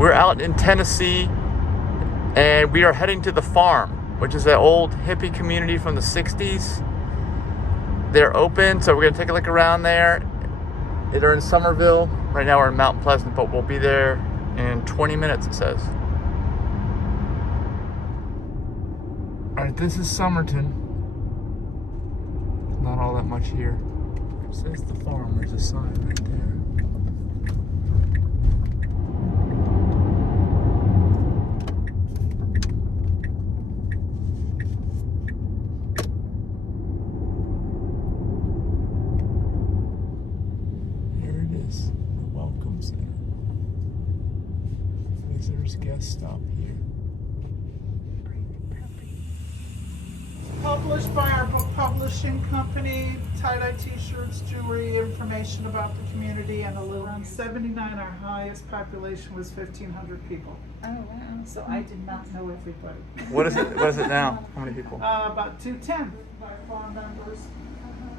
We're out in Tennessee, and we are heading to the farm, which is an old hippie community from the 60s. They're open, so we're going to take a look around there. They're in Somerville. Right now we're in Mount Pleasant, but we'll be there in 20 minutes, it says. All right, this is Summertown. Not all that much here. It says the farm. There's a sign right there. Visitors guest stop here. Published by our book publishing company, tie-dye t-shirts, jewelry, information about the community, and a little. Around 79, our highest population was 1,500 people. Oh wow! So I did not know everybody. What is it? What is it now? How many people? About 210 by farm members.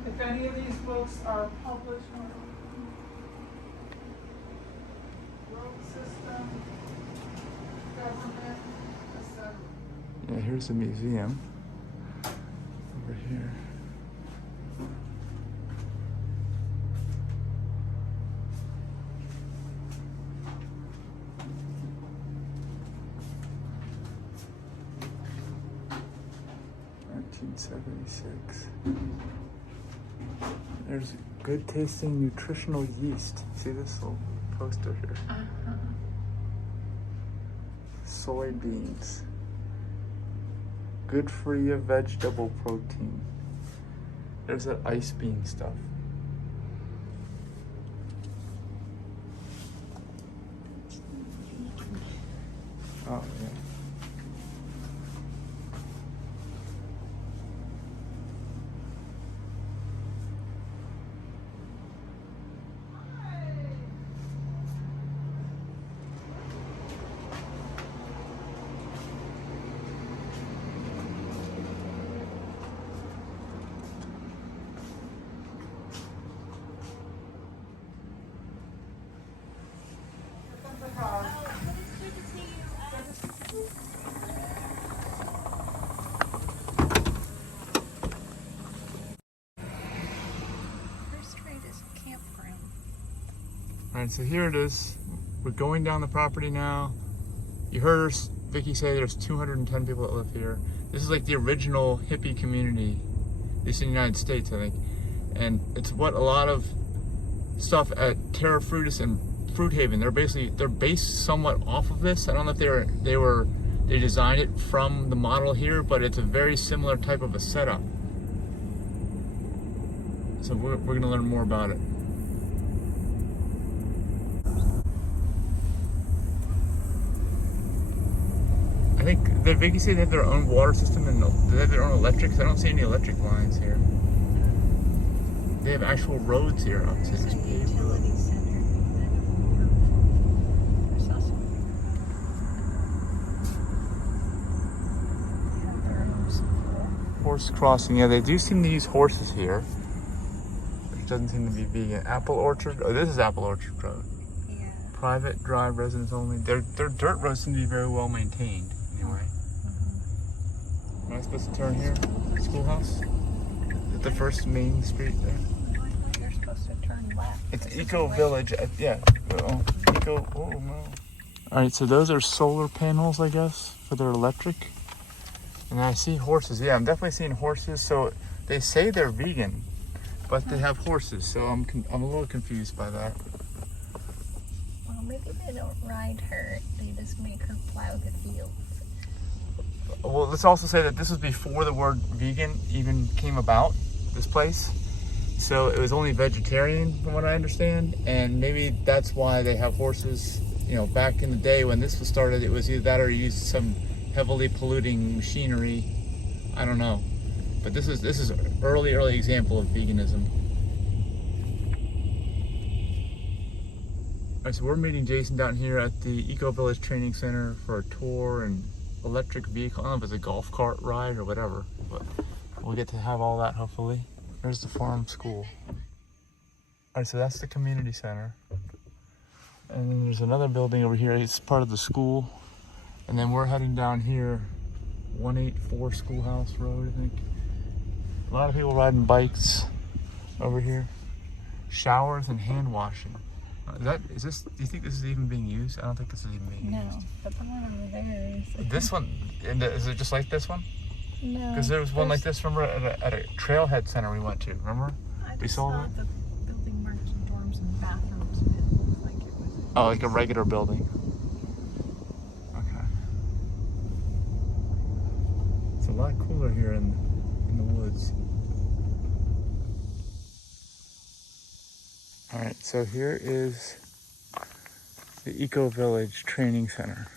If any of these books are published, road system, government, etc. Yeah, here's the museum. Over here. $1976. There's good tasting nutritional yeast. See this little poster here? Soybeans. Good for you vegetable protein. There's that ice bean stuff. Oh yeah. Alright, so here it is. We're going down the property now. You heard Vicky say there's 210 people that live here. This is like the original hippie community, at least in the United States, I think. And it's what a lot of stuff at Terra Fruitus and Fruit Haven, they're based somewhat off of this. I don't know if they designed it from the model here, but it's a very similar type of a setup. So we're gonna learn more about it. I think, did Vicky say they have their own water system and they have their own electrics? I don't see any electric lines here. They have actual roads here up to this paved road. Horse crossing, yeah, they do seem to use horses here, which doesn't seem to be vegan. Apple Orchard, oh, this is Apple Orchard Road. Yeah. Private drive, residents only. Their dirt roads seem to be very well maintained. Anyway, am I supposed to turn here? Schoolhouse? Is it the first main street there? You're supposed to turn left. It's Eco Village. Yeah. Eco. Oh no. All right, so those are solar panels, I guess, for their electric. And I see horses. Yeah, I'm definitely seeing horses. So they say they're vegan, but they have horses. So I'm a little confused by that. Well, maybe they don't ride her. They just make her plow the fields. Well, let's also say that this was before the word vegan even came about, this place. So it was only vegetarian from what I understand. And maybe that's why they have horses. You know, back in the day when this was started, it was either that or you used some heavily polluting machinery. I don't know. But this is an early example of veganism. All right, so we're meeting Jason down here at the Eco Village Training Center for a tour and electric vehicle. I don't know if it's a golf cart ride or whatever, but we'll get to have all that hopefully. There's the farm school. All right, so that's the community center. And then there's another building over here. It's part of the school. And then we're heading down here, 184 Schoolhouse Road, I think. A lot of people riding bikes over here. Showers and hand washing. Do you think this is even being used? I don't think this is even being No, used. but the one over there is. This one, is it just like this one? No. Because there was one like this, remember, at a trailhead center we went to, remember? I We just saw saw that? the building marked dorms and bathrooms. It looked like it was. Oh, like a regular building. Okay. It's a lot cooler here in the woods. All right, so here is the Eco Village Training Center.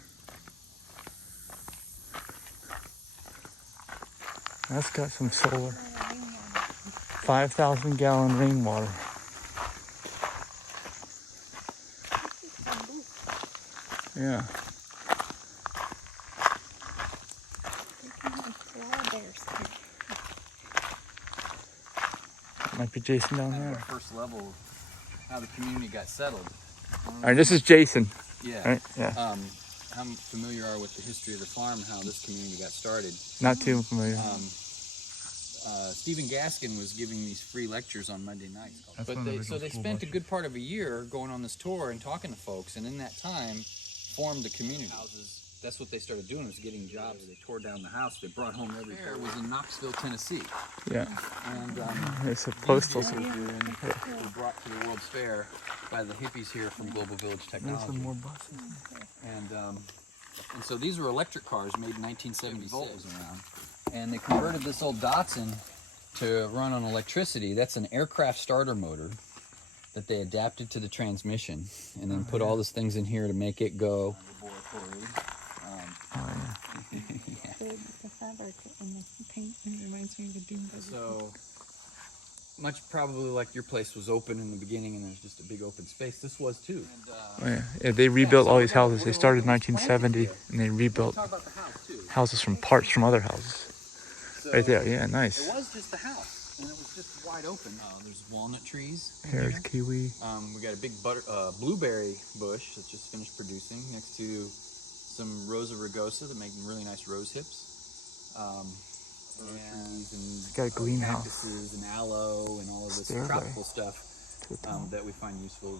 That's got some solar. 5,000 gallon rainwater. Yeah. Might be Jason down Kind of there. our first level of how the community got settled. All right, this is Jason. Yeah. Right? Yeah. How familiar you are with the history of the farm and how this community got started. Not too familiar. Stephen Gaskin was giving these free lectures on Monday nights. That's one of the original They school spent a buses. good part of a year going on this tour and talking to folks, and in that time formed the community. Houses. That's what they started doing, was getting jobs. They tore down the house. They brought home every fair. Was in Knoxville, Tennessee. Yeah. And It's a postal. these were brought to the World's Fair by the hippies here from Global Village There's Technology. some more buses. And so these were electric cars made in 1976. Volt was around. And they converted this old Datsun to run on electricity. That's an aircraft starter motor that they adapted to the transmission and then put all these things in here to make it go. Laboratory. The fabric and the paint reminds me of the Doom Buddy. So much probably like your place was open in the beginning and there's just a big open space. This was too. Oh, yeah. Yeah, they rebuilt all these houses. They started in 1970 and they rebuilt Talk about the house too. houses from parts from other houses. So Right there. Yeah, nice. It was just the house and it was just wide open. There's walnut trees. in Here's here. kiwi. We got a big blueberry bush that's just finished producing next to some Rosa rugosa that make really nice rose hips. And Got a greenhouse. cactuses and aloe and all of this Stairway tropical stuff to the top. that we find useful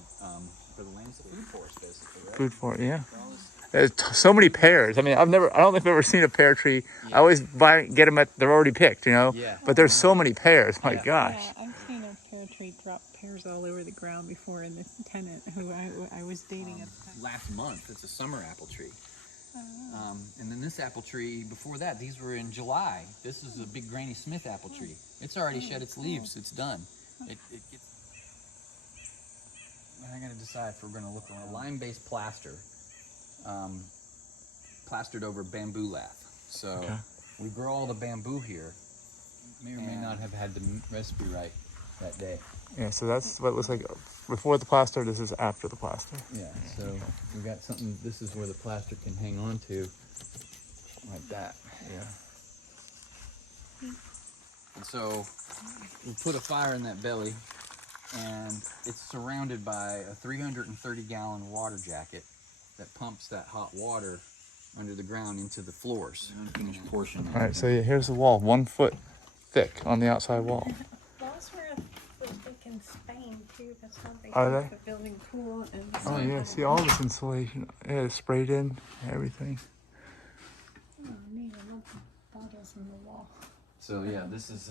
for the lands. The food forest, basically, right? Food for it, yeah. All this- There's so many pears. I mean, I don't think I've ever seen a pear tree. I always get them they're already picked, you know. Yeah. But there's so many pears. My Yeah. gosh. Yeah, I've seen a pear tree drop pears all over the ground before in the tenant who I was dating at the time. Last month, it's a summer apple tree. And then this apple tree, before that, these were in July. This is a big Granny Smith apple tree. It's already shed its leaves. It's done. It gets. I gotta decide if we're gonna look on a lime-based plaster, plastered over bamboo lath. So Okay. we grow all the bamboo here. May or may not have had the recipe right that day. Yeah, so that's what it looks like before the plaster. This is after the plaster. Yeah, so we got something, this is where the plaster can hang on to, like that. Yeah. And so we put a fire in that belly, and it's surrounded by a 330-gallon water jacket that pumps that hot water under the ground into the floors. An unfinished portion. All right, so yeah, here's the wall, 1 foot thick on the outside wall. Walls were thick in Spain too. That's how they Are keep they? the building cool and Oh yeah, see all this insulation. Yeah, it's sprayed in, everything. Oh, neat. I love the bottles in the wall. So yeah, this is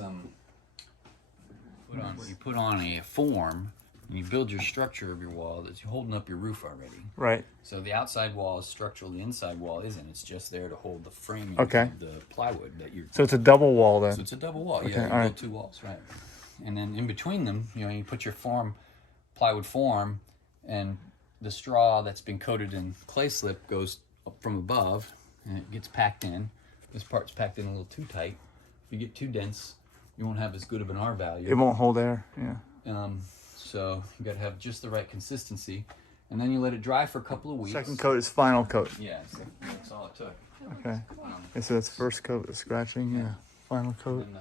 you put on a form and you build your structure of your wall that's holding up your roof already. Right. So the outside wall is structural, the inside wall isn't. It's just there to hold the framing Okay. of the plywood that you're. So it's a double wall then. So it's a double wall. Okay, Yeah, you all right. build two walls, right? And then in between them, you put your plywood form, and the straw that's been coated in clay slip goes up from above, and it gets packed in. This part's packed in a little too tight. If you get too dense, you won't have as good of an R value. It won't hold air. Yeah. So you got to have just the right consistency, and then you let it dry for a couple of weeks. Second coat is final coat. Yeah, so that's all it took. Okay. Yeah, so that's first coat, the scratching. Yeah. Final coat. And,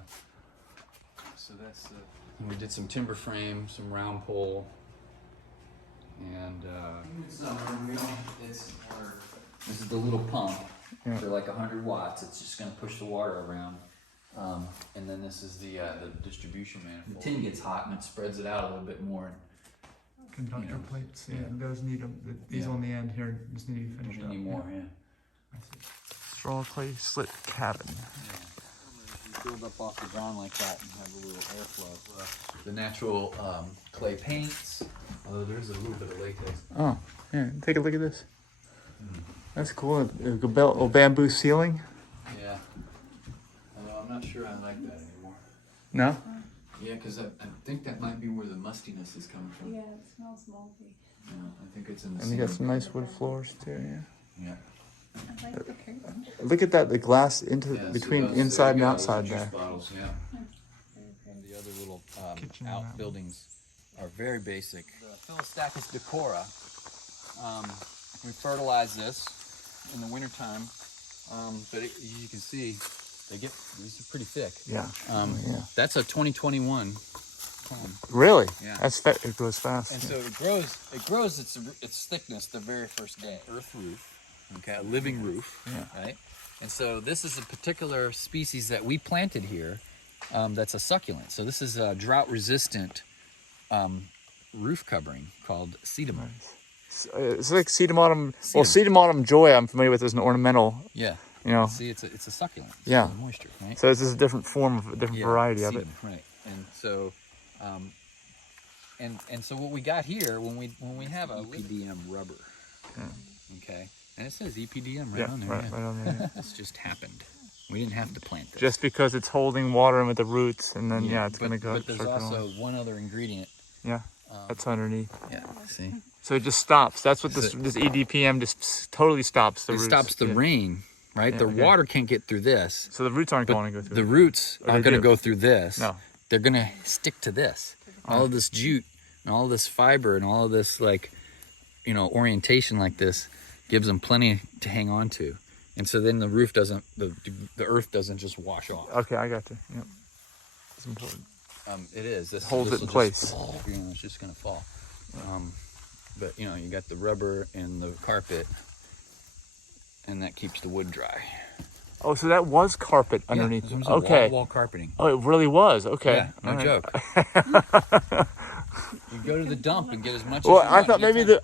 so that's we did some timber frame, some round pole, And this is the little pump for like 100 watts. It's just going to push the water around. And then this is the distribution manifold. The tin gets hot and it spreads it out a little bit more. Conductor plates. Yeah, those need them. These on the end here just need to be finished up. Need more, yeah. I see. Straw clay slit cabin. You build up off the ground like that and have a little airflow. The natural clay paints, although there is a little bit of latex. Oh, yeah. Take a look at this. That's cool. A bamboo ceiling. Yeah. Although I'm not sure I like that anymore. No? Yeah, because I think that might be where the mustiness is coming from. Yeah, it smells moldy. Yeah, I think it's in the And you got some nice wood floors too. Yeah. Yeah. I like the curtain. Look at that. The glass into Yeah, between so those, inside and you got outside little there. juice bottles, yeah. Very pretty. The other little Kitchen and that. outbuildings are very basic. The Philostachys decora. We fertilize this in the wintertime, but you can see these are pretty thick. Yeah. That's a 2021 clone. Really? Yeah. It goes fast. And so it grows its thickness the very first day. Earth roof, okay, a living roof, right? And so this is a particular species that we planted here that's a succulent. So this is a drought-resistant roof covering called sedum. It's like sedum. Well, sedum joy I'm familiar with as an ornamental. Yeah. You know. See, it's a succulent. Yeah. It's moisture, right? So this is a different form of a different variety of it. Right. And so, and so what we got here when we have a EPDM rubber, okay, and it says EPDM right on there. Right on there. Yeah. This just happened. We didn't have to plant this. Just because it's holding water in with the roots, and then it's going to go. But there's also one other ingredient. Yeah, that's underneath. Yeah. See. So it just stops. That's what this EDPM just totally stops the roots. It stops the rain, right? The water can't get through this. So the roots aren't going to go through. The roots aren't going to go through this. No. They're going to stick to this. All of this jute and all of this fiber and all of this orientation like this gives them plenty to hang on to. And so then the roof doesn't, the earth doesn't just wash off. Okay, I got you. Yep. It's important. It is. This holds it in place. It's just going to fall. But you got the rubber and the carpet, and that keeps the wood dry. Oh, so that was carpet underneath. Yeah, okay. Wall carpeting. Oh, it really was. Okay. Yeah, no joke. You go to the dump and get as much. Well, as you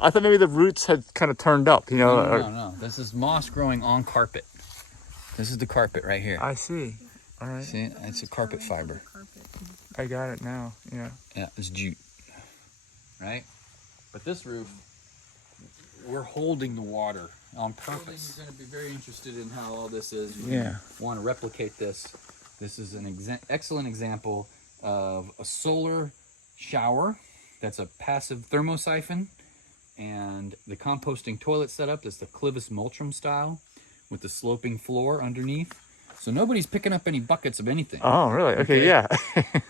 I thought maybe the roots had kind of turned up. No. This is moss growing on carpet. This is the carpet right here. I see. All right. See, it's a carpet fiber. I got it now. Yeah. Yeah, it's jute. Right? But this roof, we're holding the water on purpose. You're going to be very interested in how all this is. You want to replicate this. This is an excellent example of a solar shower. That's a passive thermosiphon. And the composting toilet setup is the Clivus Multrum style with the sloping floor underneath. So nobody's picking up any buckets of anything. Oh, really? Okay, yeah.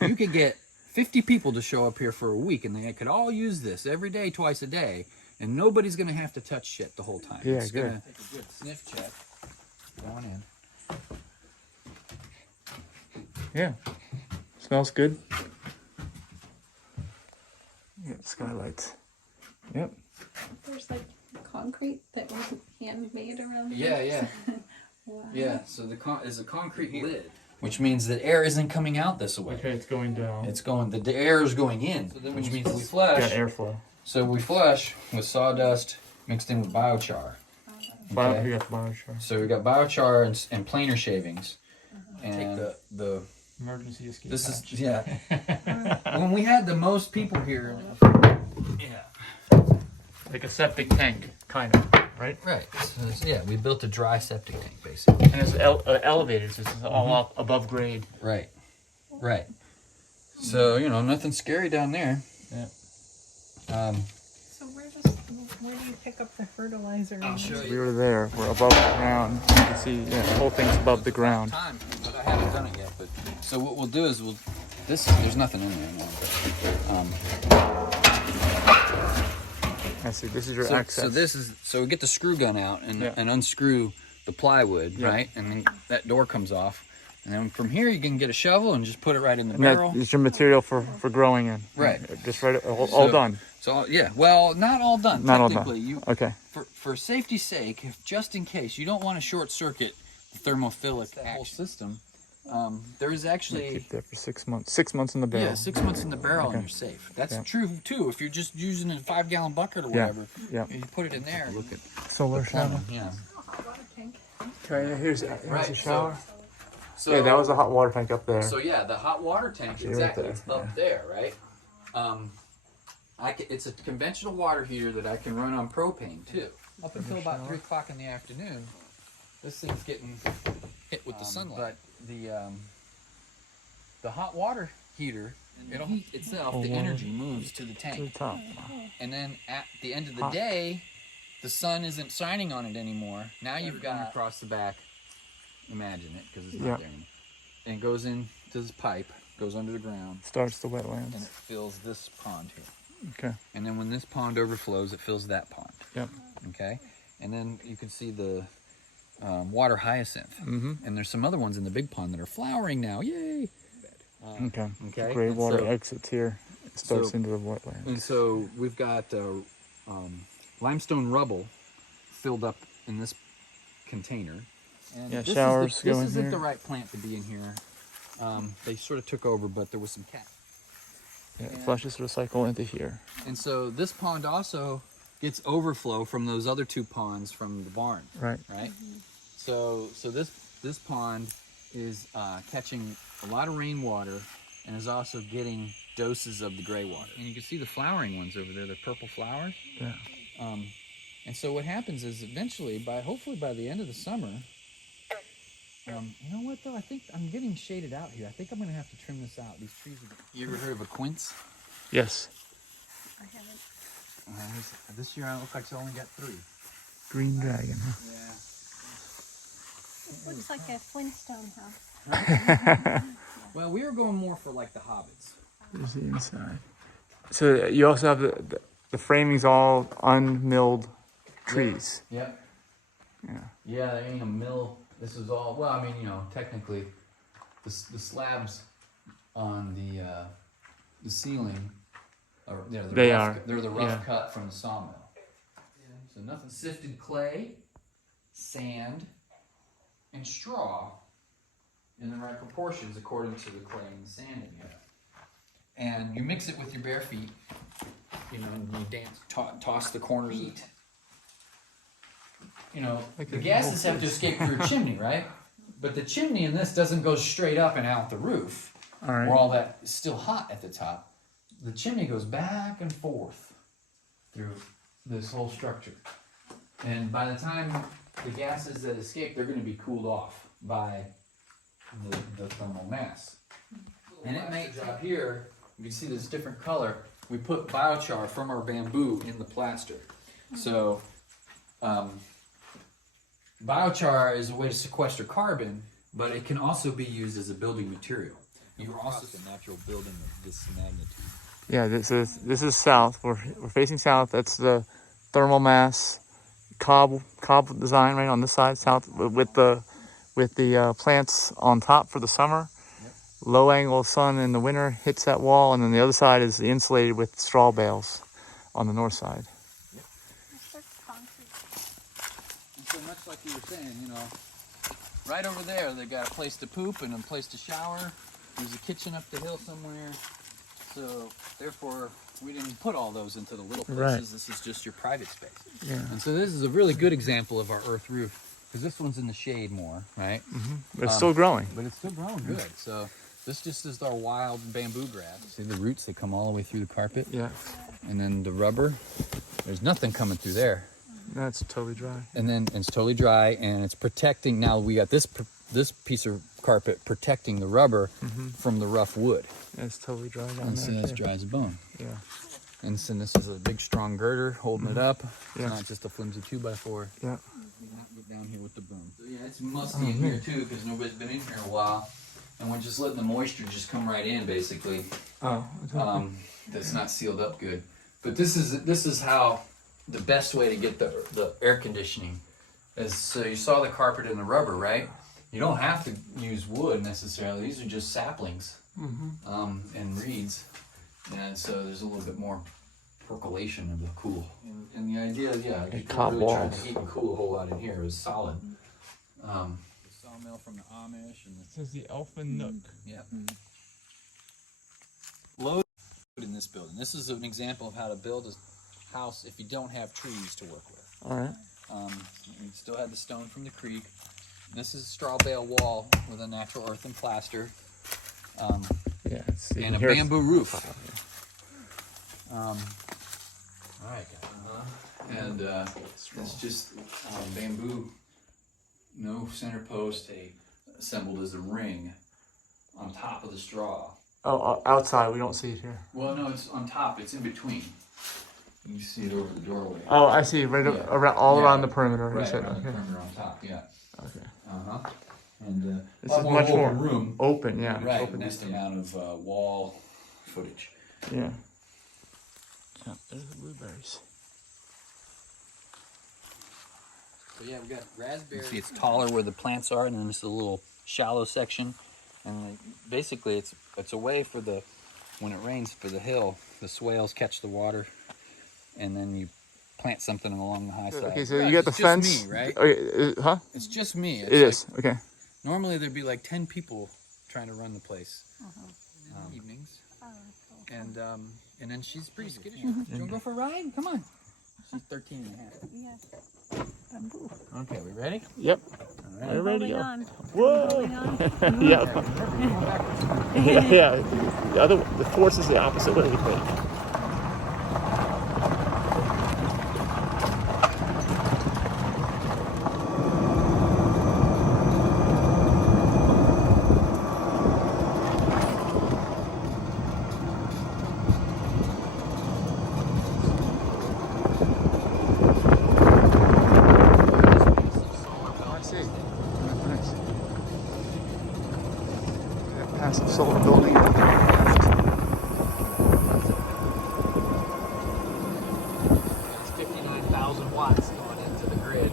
You could get 50 people to show up here for a week, and they could all use this every day, twice a day, and nobody's going to have to touch shit the whole time. Yeah, it's good. Gonna take a good sniff check. Going in. Yeah. Smells good. Yeah, skylights. Yep. There's like concrete that wasn't handmade around Yeah, here. yeah. Wow. Yeah, so there's a concrete lid, which means that air isn't coming out this way. Okay, it's going down. The air is going in, which means we flush. Got airflow. So we flush with sawdust mixed in with biochar. We got biochar. So we got biochar and planer shavings. And take the Emergency escape this hatch. is when we had the most people here. Like a septic tank, kind of, right? Right. So we built a dry septic tank basically. And it's elevated, so it's all up above grade. Right. Right. So nothing scary down there. Yeah. So where do you pick up the fertilizer? I'll show We you. were there. We're above the ground. You can see the whole thing's above the ground. Time, but I haven't done it yet. But so what we'll do is there's nothing in there now. I see. This is your access. So we get the screw gun out and unscrew the plywood, right? And then that door comes off. And then from here you can get a shovel and just put it right in the barrel. That is your material for growing in. Right. Just right. All done. So yeah, well, not all done. Not all Technically, done. you Okay. for safety's sake, just in case, you don't want to short circuit the thermophilic whole system. There is actually Keep that for 6 months. 6 months in the barrel. 6 months in the barrel Okay. and you're safe. That's Yeah. true too. If you're just using a 5-gallon bucket or Yeah. whatever, Yeah. you put it in there. Look at Solar shower. yeah. Okay, here's Right, the shower. So Yeah, that was a hot water tank up there. So yeah, the hot water tank, See right exactly, there, it's up there, right? It's a conventional water heater that I can run on propane too. Up until about 3 o'clock in the afternoon, this thing's getting hit with the sunlight. But the hot water heater, it'll heat itself. The energy moves to the To the tank, top. and then at the end of the day, the sun isn't shining on it anymore. Now you've got across the back. Imagine it, because it's not there anymore. And it goes into this pipe, goes under the ground, Starts the wetlands. and it fills this pond here. Okay. And then when this pond overflows, it fills that pond. Yep. Okay. And then you can see the water hyacinth. Mm-hmm. And there's some other ones in the big pond that are flowering now. Yay! Okay. Okay. Gray And water so- exits here. It starts so- into the wetlands. And so we've got limestone rubble filled up in this container. And Yeah, this showers is go in This isn't here. the right plant to be in here. They sort of took over, but there was some cat. Yeah, it flushes recycle into here. And so this pond also gets overflow from those other 2 ponds from the barn, Right. right? So this pond is catching a lot of rainwater and is also getting doses of the gray water. And you can see the flowering ones over there, the purple flowers. Yeah. And so what happens is eventually, hopefully by the end of the summer, you know what though? I think I'm getting shaded out here. I think I'm gonna have to trim this out. These trees are. You ever heard of a quince? Yes. I haven't. This year it looks like it's only got 3. Green dragon. Huh? Yeah. It looks like a Flintstone house. Well, we were going more for like the hobbits. There's the inside. So you also have the framing's all unmilled trees. Yep. Yeah. Yeah, there ain't a mill. This is all. Well, I mean, technically, the slabs on the ceiling are they're the rough cut from the sawmill. So nothing, sifted clay, sand, and straw in the right proportions according to the clay and the sand that you have. And you mix it with your bare feet, and you toss the corners. Like The a gases whole have to escape through a chimney, right? But the chimney in this doesn't go straight up and out the roof, All right. where all that is still hot at the top. The chimney goes back and forth through this whole structure. And by the time the gases that escape, they're going to be cooled off by the thermal mass. And it makes job here, you can see this different color. We put biochar from our bamboo in the plaster. So biochar is a way to sequester carbon, but it can also be used as a building material. You're also a natural building of this magnitude. Yeah, this is south. We're facing south. That's the thermal mass cob design right on this side, south, with the plants on top for the summer. Yep. Low angle sun in the winter hits that wall, and then the other side is insulated with straw bales on the north side. This looks concrete. And so much like you were saying, right over there they got a place to poop and a place to shower. There's a kitchen up the hill somewhere. So therefore, we didn't put all those into the little places. Right. This is just your private space. Yeah. And so this is a really good example of our earth roof, because this one's in the shade more, right? But it's still growing. But it's still growing good. So this just is our wild bamboo grass. See the roots, they come all the way through the carpet. Yeah. And then the rubber, there's nothing coming through there. That's totally dry. And then it's totally dry, and it's protecting. Now we got this piece of carpet protecting the rubber from the rough wood. It's totally dry down And there. so that's too. dry as a bone. Yeah. And so this is a big strong girder holding it up. It's Yeah. not just a flimsy 2x4. Yeah. Get down here with the broom. So yeah, it's musty in here too, because nobody's been in here in a while. And we're just letting the moisture just come right in, basically. Oh. That's not sealed up good. But this is how the best way to get the air conditioning is. So you saw the carpet and the rubber, right? You don't have to use wood necessarily. These are just saplings and reeds, and so there's a little bit more percolation of the cool. And the idea is, yeah, And you top really trying walls. to heat and cool a whole lot in here. It was solid. The sawmill from the Amish and This is the Elfin Nook. yeah. Load in this building. This is an example of how to build a house if you don't have trees to work with. All right. We still had the stone from the creek. This is a straw bale wall with a natural earth and plaster. Yeah. Let's see. And a Here's- bamboo roof. All right, guys. And it's just bamboo, no center post, assembled as a ring on top of the straw. Oh, outside. We don't see it here. Well, no, it's on top. It's in between. You can see it over the doorway. Oh, I see. Right Yeah. around, all Yeah. around the perimeter. You Right, said, around the okay. perimeter on top. Yeah. Okay. And This a lot is more much open more room. open. Yeah. Right. Open. Next amount of wall footage. Yeah. Yeah. There's the blueberries. So yeah, we got raspberry. See, it's taller where the plants are, and then it's a little shallow section. And like, basically, it's a way for when it rains for the hill, the swales catch the water, and then you plant something along the high side. Okay, so Right, you got the it's fence. Just me, right? Okay, huh? It's just me. It is. Okay. Normally there'd be like 10 people trying to run the place in the evenings. And then she's pretty skittish. Do you want to go for a ride? Come on. She's 13 and a half. Yeah. Bamboo. Okay, we ready? Yep. All right. We're ready to go. On. Whoa. Holding on. Yeah. Yeah. The force is the opposite way. I see. Nice. That passive solar building. It's 59,000 watts going into the grid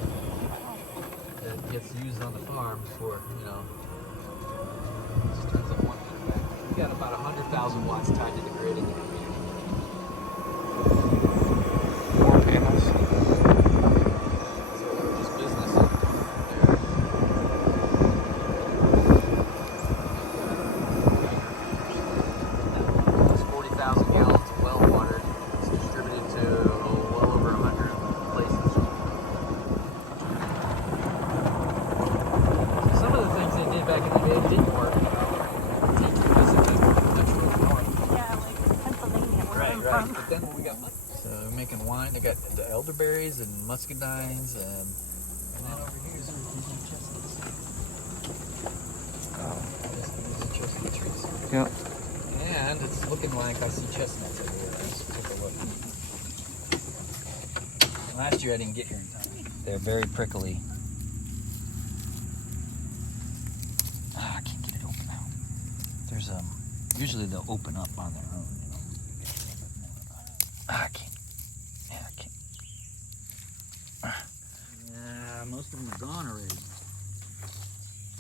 that gets used on the farm for, just turns up 1 meter back. We got about 100,000 watts tied to the grid in the community. More panels. So just business up there. It's 40,000 gallons of well water. It's distributed to well over 100 places. So some of the things they did back in the day didn't work. Teach basically natural north. Yeah, like Pennsylvania. Where I'm Right. from. But then when we got so they're making wine, they got the elderberries and muscadines and then over here is chestnuts. These are chestnut trees. Yeah. And it's looking like I see chestnuts everywhere. Let's take a look. Last year I didn't get here in time. They're very prickly. I can't get it open now. There's usually they'll open up on their own. I can't. Yeah, I can't. Yeah, most of them are gone already.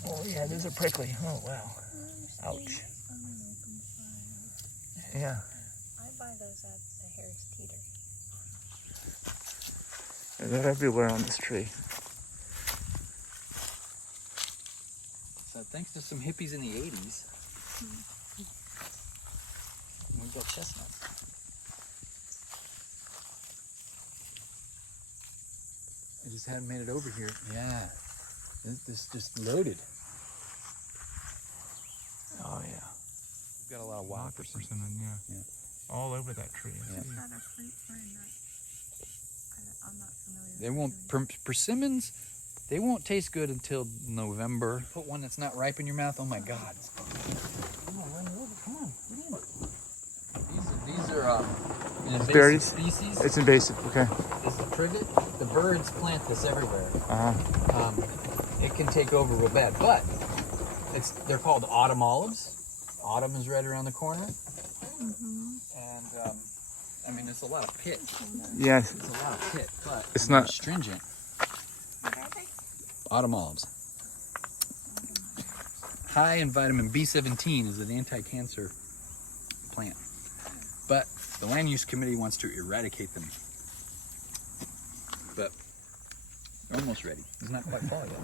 Oh yeah, those are prickly. Oh wow. Ouch. Yeah. I buy those at the Harris Teeter. They're everywhere on this tree. So thanks to some hippies in the 80s, we got chestnuts. I just hadn't made it over here. Yeah, this just loaded. Oh yeah. We've got a lot of wild persimmon. Yeah. Yeah. All over that tree. Yeah. Is that a fruit or not? I'm not familiar. They won't persimmons. They won't taste good until November. Put one that's not ripe in your mouth. Oh my God! Come on, run over. Come on, get in. These are an invasive Berries? species. It's invasive. Okay. This is the privet. The birds plant this everywhere. Uh huh. It can take over real bad, but they're called autumn olives. Autumn is right around the corner, and I mean it's a lot of pit. Yes. It's a lot of pit, but It's they're not- stringent. Autumn olives. High in vitamin B17 is an anti-cancer plant, but The land use committee wants to eradicate them. But they're almost ready. It's not quite fall yet.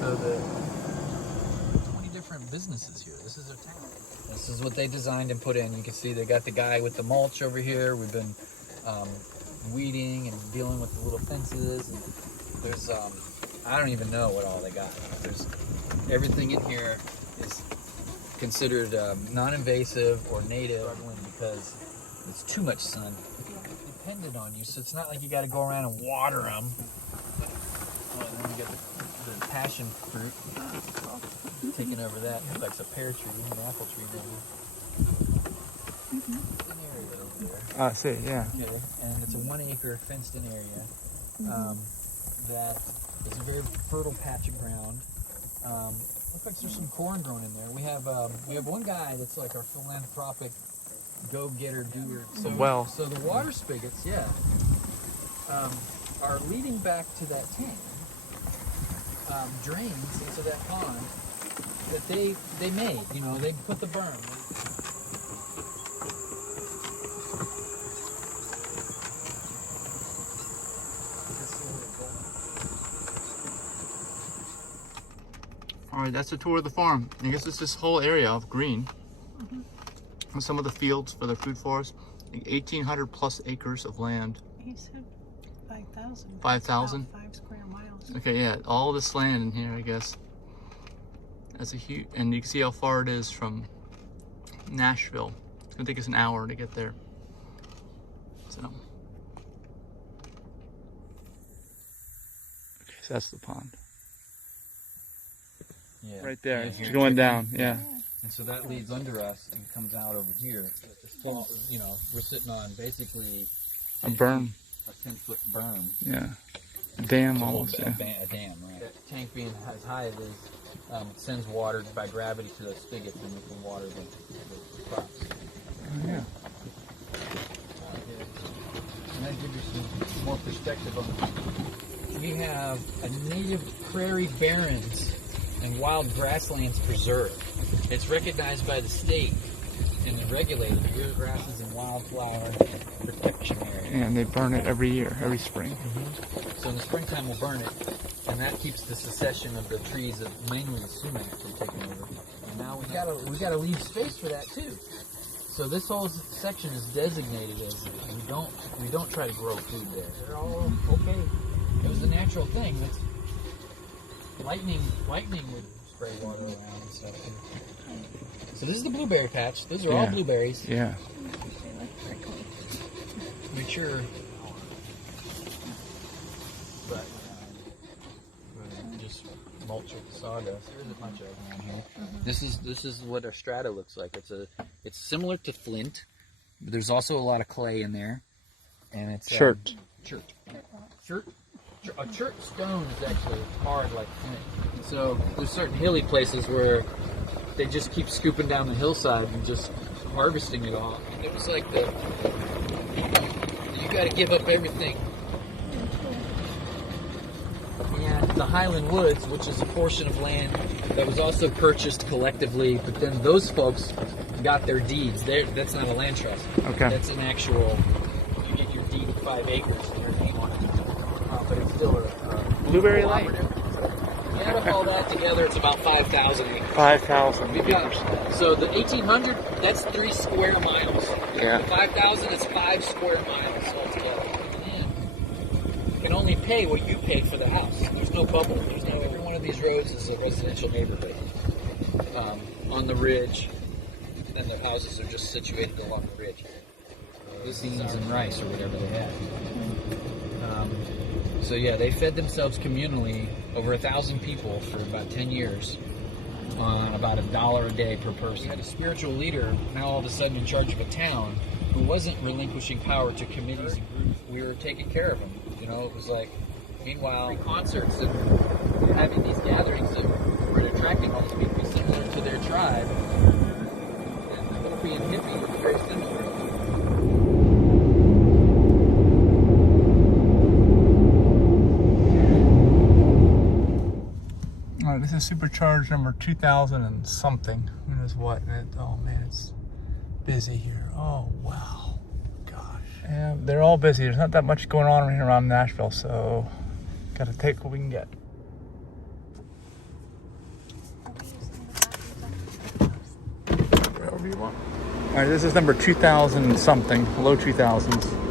So the 20 different businesses here. This is their town. This is what they designed and put in. You can see they got the guy with the mulch over here. We've been weeding and dealing with the little fences. And there's, I don't even know what all they got. There's everything in here is considered non-invasive or native because it's too much sun. Dependent on you, so it's not like you got to go around and water them. Oh, and then you get the passion fruit taking over that. Looks like it's a pear tree, an apple tree maybe. An area over there. I see, yeah. Okay, and it's a 1 acre fenced in area that is a very fertile patch of ground. Looks like there's some corn growing in there. We have one guy that's like our philanthropic go-getter doer. So the water spigots, yeah, are leading back to that tank. Drains into that pond that they made. You know, they put the berm. All right, that's a tour of the farm. I guess it's this whole area of green. And some of the fields for the food forest. Like 1,800 plus acres of land. He said 5,000. 5,000? About 5 square miles. Okay, yeah, all this land in here, I guess. That's a huge, and you can see how far it is from Nashville. It's gonna take us an hour to get there. So, okay, so that's the pond. Yeah. Right there, Yeah, it's here. going down, yeah. And so that leads under us and comes out over here. This whole, you know, we're sitting on basically A berm, a 10-foot berm. yeah. A dam A almost, yeah. dam, right? That tank being as high as it is, it sends water by gravity to those spigots and we can water the crops. Oh, yeah. And that gives you some more perspective on it. We have a native prairie barrens and wild grasslands preserve. It's recognized by the state and the regulator, the deer grasses and wildflower protection area. And they burn it every year, every spring. So in the springtime we'll burn it, and that keeps the secession of the trees of mainly the sumac from taking over. And now we gotta leave space for that too. So this whole section is designated as we don't try to grow food there. They're all okay. It was a natural thing. That's lightning would spray water around and stuff. So this is the blueberry patch. Those are all Yeah. blueberries. Yeah. They look prickly. Mature. But just mulch with sawdust. There's a bunch of them around here. This is what our strata looks like. It's similar to flint, but there's also a lot of clay in there, and it's Chert. A chert stone is actually hard like flint. So there's certain hilly places where they just keep scooping down the hillside and just harvesting it all. And it was like you got to give up everything. And the Highland Woods, which is a portion of land that was also purchased collectively, but then those folks got their deeds. That's not a land trust. Okay. That's an actual, you get your deed of 5 acres and your name on it. But it's still a Blueberry Lane. You add up all that together, it's about 5,000 acres. 5,000 We've got, so the 1,800, that's 3 square miles. Yeah. The 5,000 is 5 square miles altogether. And you can only pay what you paid for the house. There's no bubble. Every one of these roads is a residential neighborhood on the ridge, and their houses are just situated along the ridge. Beans and rice or whatever they had. So yeah, they fed themselves communally, over 1,000 people for about 10 years, on about $1 a day per person. We had a spiritual leader, now all of a sudden in charge of a town, who wasn't relinquishing power to committees and groups. We were taking care of him. You know, it was like, meanwhile, concerts and having these gatherings that were attracting all these people similar to their tribe. And hippie and hippie was very similar. All right, this is supercharged number 2000 and something. Who knows what? And oh man, it's busy here. Oh wow, gosh. And they're all busy. There's not that much going on around Nashville, so gotta take what we can get. Whatever you want. All right, this is number 2000 and something, low 2000s.